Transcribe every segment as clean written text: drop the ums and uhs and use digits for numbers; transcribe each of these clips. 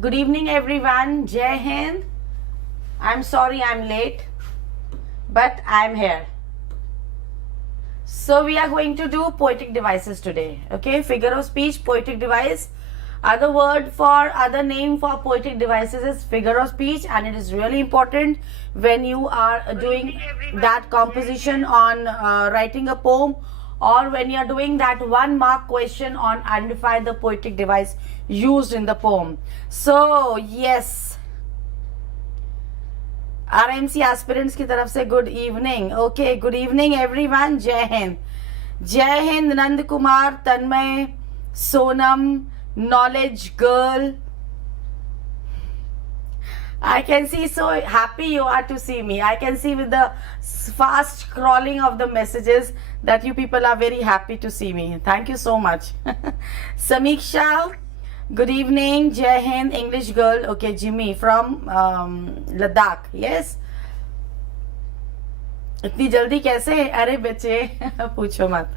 Good evening, everyone. Jai Hind. I'm sorry I'm late, but I'm here. So we are going to do poetic devices today. Okay, figure of speech, poetic device. Other name for poetic devices is figure of speech, and it is really important when you are doing that composition on writing a poem, or when you are doing that 1 mark question on identify the poetic device used in the poem. So yes, RIMC aspirants की तरफ से good evening. Okay, good evening everyone. Jai Hind. Jai Hind, Nand Kumar, Tanmay, Sonam, Knowledge Girl. I can see, so happy you are to see me. I can see with the fast scrolling of the messages that you people are very happy to see me. Thank you so much. Samiksha, good evening. Jai Hind, English girl. Okay, Jimmy from Ladakh. Yes. इतनी जल्दी कैसे? अरे बच्चे पूछो मत.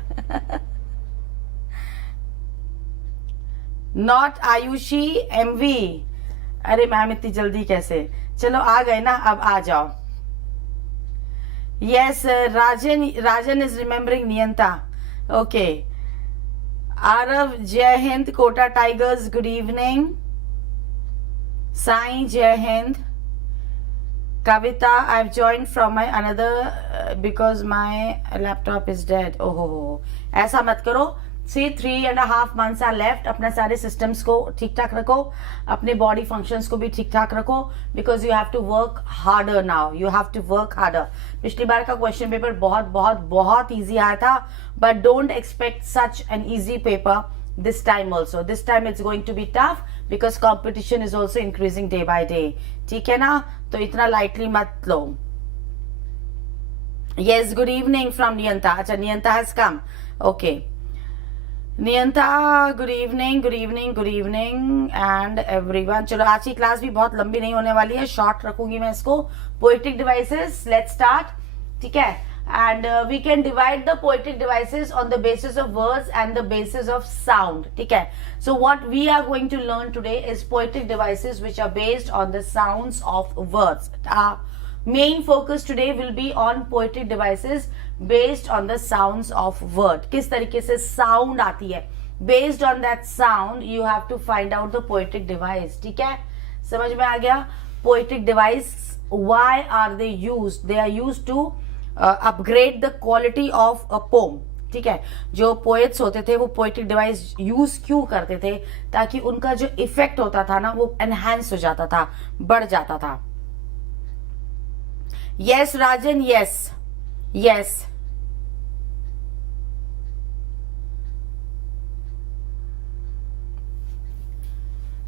Not Ayushi MV. अरे ma'am इतनी जल्दी कैसे? चलो आ गए ना, अब आ जाओ. Yes, Rajan is remembering Niyanta. Okay. Arav, Jai Hind, Kota Tigers, good evening. Sai, Jai Hind. Kavita, I've joined from my another because my laptop is dead. Oh, ऐसा मत करो. See, 3.5 months are left. अपने सारे systems को ठीक ठाक रखो, अपने body functions को भी ठीक ठाक रखो, because you have to work harder now. You have to work harder. पिछली बार का question paper बहुत बहुत बहुत easy आया था, but don't expect such an easy paper this time also. This time it's going to be tough because competition is also increasing day by day. ठीक है ना? तो इतना lightly मत लो. Yes, good evening from Niyanta. अच्छा, Niyanta has come. Okay. Niyanta, good evening, good evening, good evening and everyone. चलो आज की क्लास भी बहुत लंबी नहीं होने वाली है, शॉर्ट रखूंगी मैं इसको. Poetic devices, let's start. ठीक है, and we can divide the poetic devices on the basis of words and the basis of sound. ठीक है, so what we are going to learn today is poetic devices which are based on the sounds of words. Main focus today will be on poetic devices based on the sounds of word. किस तरीके से sound आती है, based on that sound you have to find out the poetic device. ठीक है, समझ में आ गया? Poetic device, why are they used? They are used to upgrade the quality of a poem. ठीक है, जो पोएट्स होते थे वो पोएटिक डिवाइस यूज क्यों करते थे? ताकि उनका जो इफेक्ट होता था ना, वो एनहांस हो जाता था, बढ़ जाता था. Yes, Rajan, yes. Yes.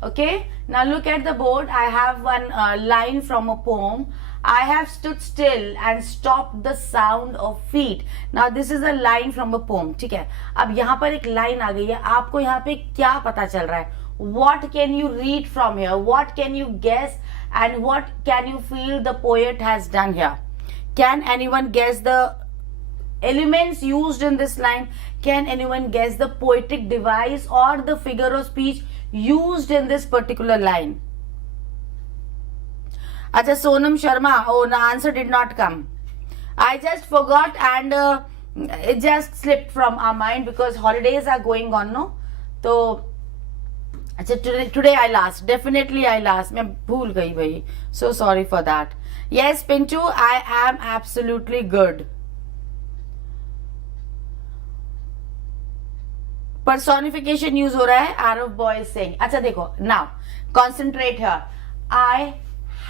Okay, now look at the board. I have one line from a poem. I have stood still and stopped the sound of feet. Now this is a line from a poem. ठीक है, अब यहाँ पर एक line आ गई है. आपको यहाँ पे क्या पता चल रहा है? What can you read from here? What can you guess? And what can you feel the poet has done here? Can anyone guess the elements used in this line? Can anyone guess the poetic device or the figure of speech used in this particular line? Acha, Sonam Sharma, oh, the answer did not come. I just forgot and it just slipped from our mind because holidays are going on, no? So अच्छा, today I lost. Definitely I lost. मैं भूल गई भाई. So sorry for that. Yes, Pintu, I am absolutely good. Personification use हो रहा है. Arav boy is saying. अच्छा देखो. Now concentrate here. I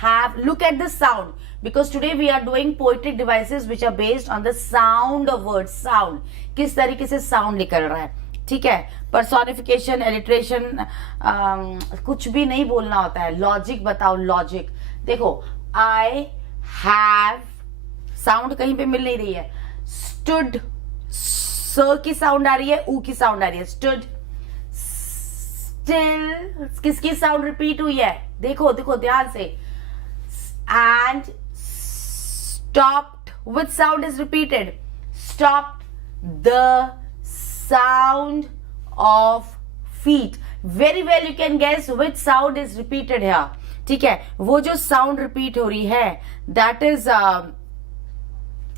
have. Look at the sound. Because today we are doing poetic devices which are based on the sound of words. Sound. किस तरीके से sound निकल रहा है. ठीक है, पर्सोनिफिकेशन, एलिट्रेशन, कुछ भी नहीं बोलना होता है. लॉजिक बताओ, लॉजिक. देखो, आई हैव, साउंड कहीं पे मिल नहीं रही है. स्टूड, स की साउंड आ रही है, ऊ की साउंड आ रही है. स्टूड, स्टिल, किसकी साउंड रिपीट हुई है? देखो देखो ध्यान से. And stopped, which sound is repeated? Stopped the sound of feet. Very well you can guess which sound is repeated है. ठीक है, वो जो साउंड रिपीट हो रही है that is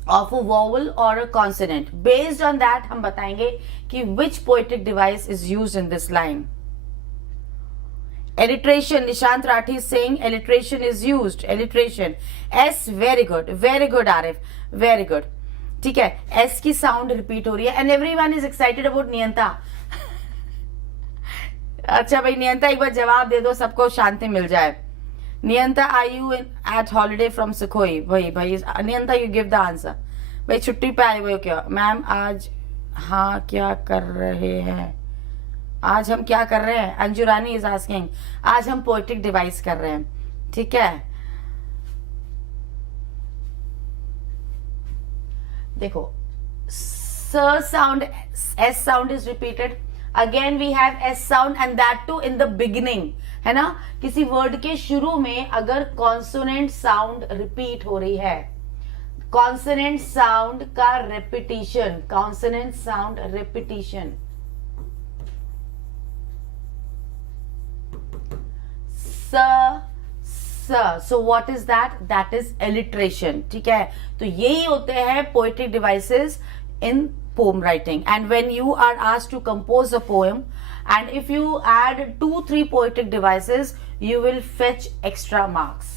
of a vowel और a consonant. Based on that हम बताएंगे कि which poetic device is used in this line. Alliteration, Nishant Rathi is saying alliteration is used. Alliteration. S, very good Arif, very good. ठीक है, S की sound repeat हो रही है and everyone is excited about नियंता. अच्छा भाई नियंता एक बार जवाब दे दो, सबको शांति मिल जाए. नियंता, are you at holiday from Sukhoi? भाई नियंता, you give the answer. भाई छुट्टी पे आए हुए हो क्या? मैम आज हाँ क्या कर रहे हैं? आज हम क्या कर रहे हैं? अंजुरानी इज आस्किंग. आज हम पोएटिक डिवाइस कर रहे हैं. ठीक है, देखो स sound, S sound is repeated. Again we have S sound and that too in the beginning. है ना, किसी वर्ड के शुरू में अगर कॉन्सोनेंट साउंड रिपीट हो रही है, कॉन्सोनेंट साउंड का repetition, consonant sound repetition, so what is that? That is alliteration. ठीक है, तो यही होते हैं poetic devices in poem writing. And when you are asked to compose a poem, and if you add 2-3 poetic devices, you will fetch extra marks.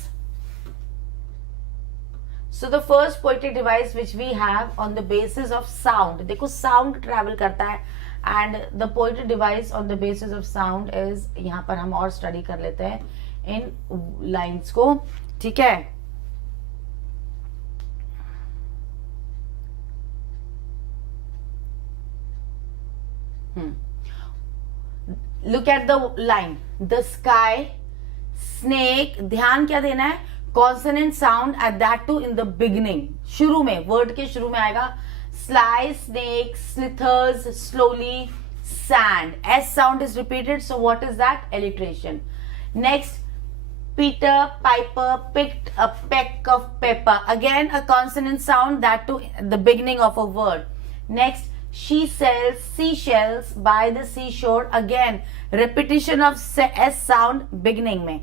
So the first poetic device which we have on the basis of sound, देखो sound travel करता है, and the poetic device on the basis of sound is, यहाँ पर हम और study कर लेते हैं इन लाइन्स को. ठीक है, look at the line, the sly, snake. ध्यान क्या देना है? Consonant sound at that too in the beginning, शुरू में, वर्ड के शुरू में आएगा. Sly, snake, slithers, slowly, sand. S sound is repeated, so what is that? Alliteration. Next, Peter Piper picked a peck of pepper. Again a consonant sound, that to the beginning of a word. Next, she sells seashells by the seashore. Again repetition of S sound beginning में.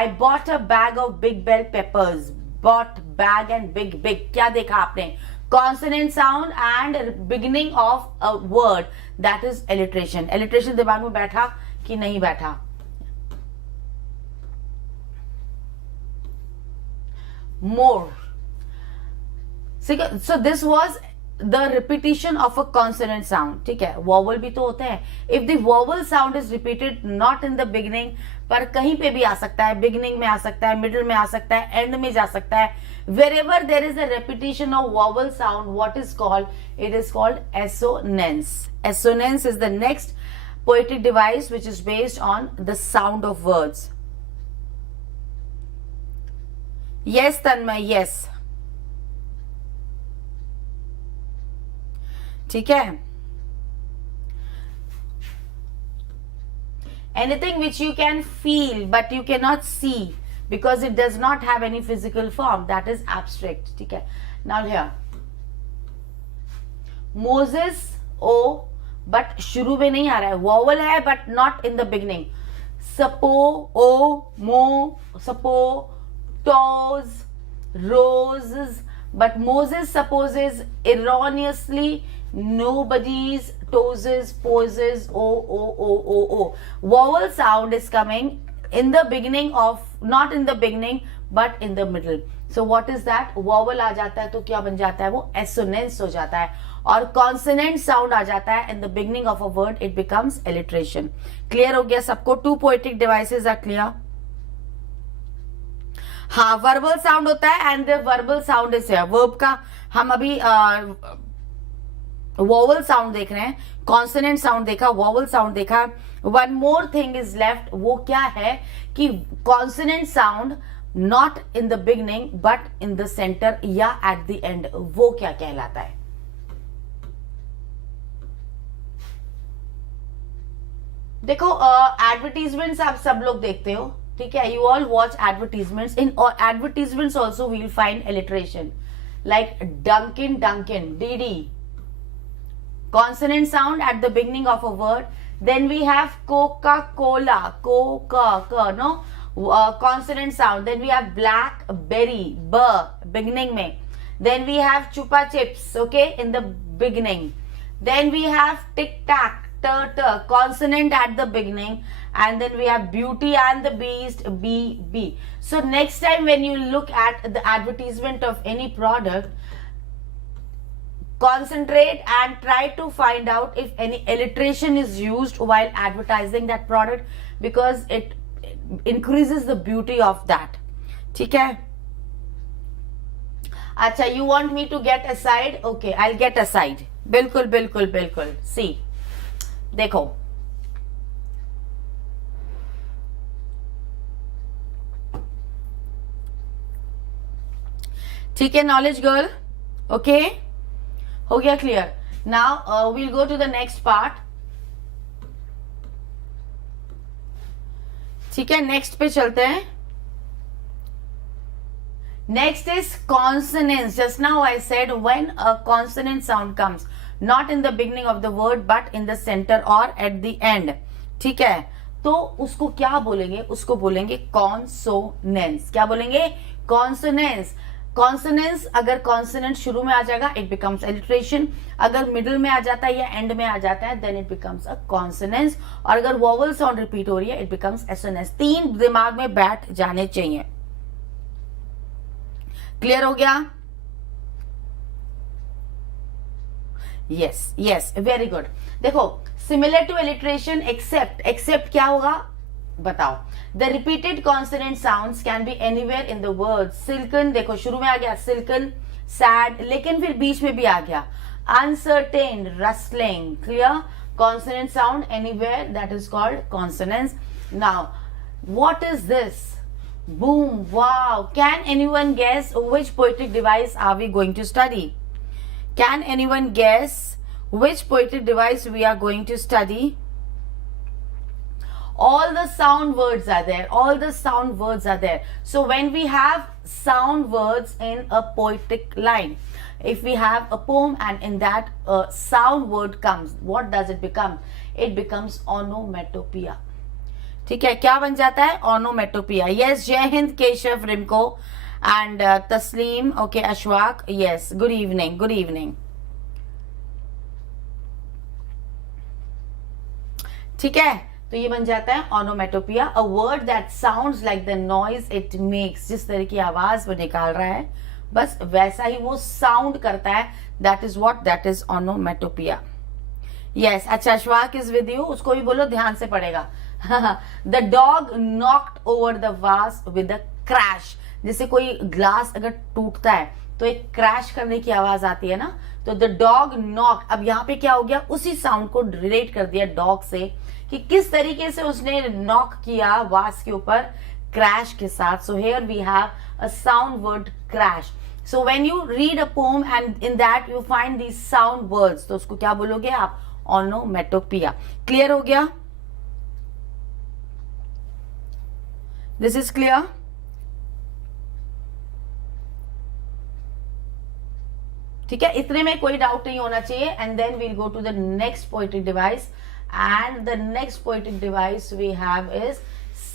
I bought a bag of big bell peppers. Bought, bag and big. क्या देखा आपने? Consonant sound and beginning of a word, that is alliteration. Alliteration दिमाग में बैठा कि नहीं बैठा? More. So this was the repetition of a consonant sound. ठीक है, vowel भी तो होते हैं. If the vowel sound is repeated not in the beginning, पर कहीं पे भी आ सकता है, beginning में आ सकता है, middle में आ सकता है, end में जा सकता है. Wherever there is a repetition of vowel sound, what is called? It is called assonance. Assonance is the next poetic device which is based on the sound of words. Yes, Tanmay, yes. ठीक है, anything which you can feel but you cannot see because it does not have any physical form, that is abstract. ठीक है, now here Moses, o, but शुरू में नहीं आ रहा है, vowel है but not in the beginning. Sapo, o, mo, sapo, toes, roses, but Moses supposes erroneously nobody's toes, poses, o. Vowel sound is coming in the beginning of, not in the beginning but in the middle. So what is that? Vowel आ जाता है तो क्या बन जाता है? वो assonance हो जाता है. और consonant sound आ जाता है in the beginning of a word, it becomes alliteration. Clear हो गया सबको? 2 poetic devices are clear. हाँ, वर्बल साउंड होता है and the verbal sound is verb का. हम अभी वोवल साउंड देख रहे हैं, कॉन्सोनेंट साउंड देखा, वोवल साउंड देखा. One more thing is left. वो क्या है कि consonant sound not in the beginning but in the centre या एट द एंड, वो क्या कहलाता है? देखो एडवर्टीजमेंट्स आप सब लोग देखते हो, ठीक है, you all watch advertisements. In advertisements also we will find alliteration like Dunkin, DD. Consonant sound at the beginning of a word, Then we have Coca-Cola, Coca, no, consonant sound. Then we have blackberry, beginning mein. Then we have chupa chips, okay, in the beginning. Then we have tic-tac, consonant at the beginning. And then we have Beauty and the Beast, BB. So next time when you look at the advertisement of any product, concentrate and try to find out if any alliteration is used while advertising that product, because it increases the beauty of that. ठीक है? अच्छा, you want me to get aside? Okay, I'll get aside. बिल्कुल बिल्कुल बिल्कुल. See, देखो, ठीक है, knowledge girl. Okay, हो गया clear. Now we'll go to the next part. ठीक है, next पे चलते हैं. Next is consonants. Just now I said when a consonant sound comes, not in the beginning of the word but in the center or at the end. ठीक है, तो उसको क्या बोलेंगे? उसको बोलेंगे consonants. क्या बोलेंगे? Consonants. कॉन्सोनेंस, अगर कॉन्सोनेंट शुरू में आ जाएगा इट बिकम्स एलिट्रेशन, अगर मिडिल में आ जाता है या एंड में आ जाता है then it becomes a consonance, और अगर वोवल साउंड रिपीट हो रही है इट बिकम्स एसोनेंस. 3 दिमाग में बैठ जाने चाहिए. क्लियर हो गया? Yes yes, very good. देखो, सिमिलर टू एलिट्रेशन एक्सेप्ट क्या होगा बताओ. The repeated consonant sounds can be anywhere in the word. Silken, देखो शुरू में आ गया सिल्कन, सैड, लेकिन फिर बीच में भी आ गया uncertain, rustling. Clear? Consonant sound anywhere, that is called consonance. Now what is this? Boom, wow. Can anyone guess which poetic device are we going to study? Can anyone guess which poetic device we are going to study? All the sound words are there. All the sound words are there. So when we have sound words in a poetic line, if we have a poem and in that a sound word comes, what does it become? It becomes onomatopoeia. ठीक है, क्या बन जाता है? Onomatopoeia. Yes, Jai Hind Keshav, Rimko and Taslim. Okay, Ashwaq, yes, good evening, good evening. ठीक है, तो ये बन जाता है onomatopoeia, a word that sounds like the noise it makes. जिस तरह की आवाज वो निकाल रहा है बस वैसा ही वो साउंड करता है. That is what, that is onomatopoeia. Yes, अच्छा, अशवाक इज विद यू. उसको भी बोलो, ध्यान से पढ़ेगा. The dog knocked over the vase with a crash. जैसे कोई ग्लास अगर टूटता है तो एक क्रैश करने की आवाज आती है ना, तो the dog knocked. अब यहाँ पे क्या हो गया? उसी साउंड को रिलेट कर दिया डॉग से कि किस तरीके से उसने नॉक किया वास के ऊपर क्रैश के साथ. So here we have a sound word crash. So when you read a poem and in that you find these sound words, तो उसको क्या बोलोगे आप? ओनोमेटोपिया. क्लियर हो गया? This is clear? ठीक है, इतने में कोई डाउट नहीं होना चाहिए. And then we'll go to the next poetic device, and the next poetic device we have is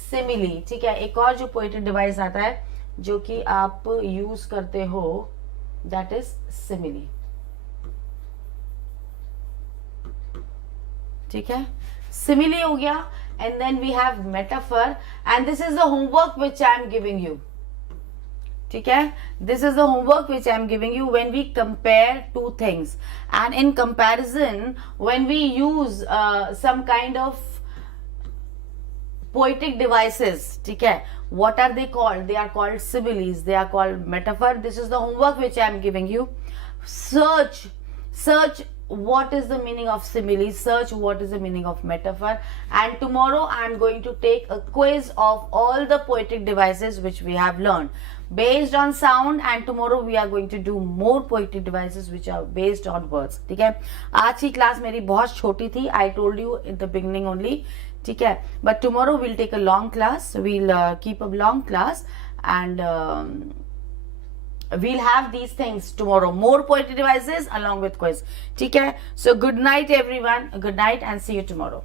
simile. ठीक है, एक और जो पोएटिक डिवाइस आता है जो कि आप यूज करते हो, दैट इज सिमिली. ठीक है, सिमिली हो गया. And then we have metaphor, and this is the homework which I am giving you. ठीक है, this is the homework which I am giving you when we compare two things, and in comparison when we use some kind of poetic devices. ठीक है, what are they called? They are called similes, they are called metaphor. This is the homework which I am giving you. Search what is the meaning of simile, search what is the meaning of metaphor, and tomorrow I am going to take a quiz of all the poetic devices which we have learned based on sound, and tomorrow we are going to do more poetic devices which are based on words. ठीक है, आज की class मेरी बहुत छोटी थी, I told you in the beginning only. ठीक है, but tomorrow we'll take a long class, we'll keep a long class, and we'll have these things tomorrow, more poetic devices along with quiz. ठीक है, so good night everyone, good night and see you tomorrow.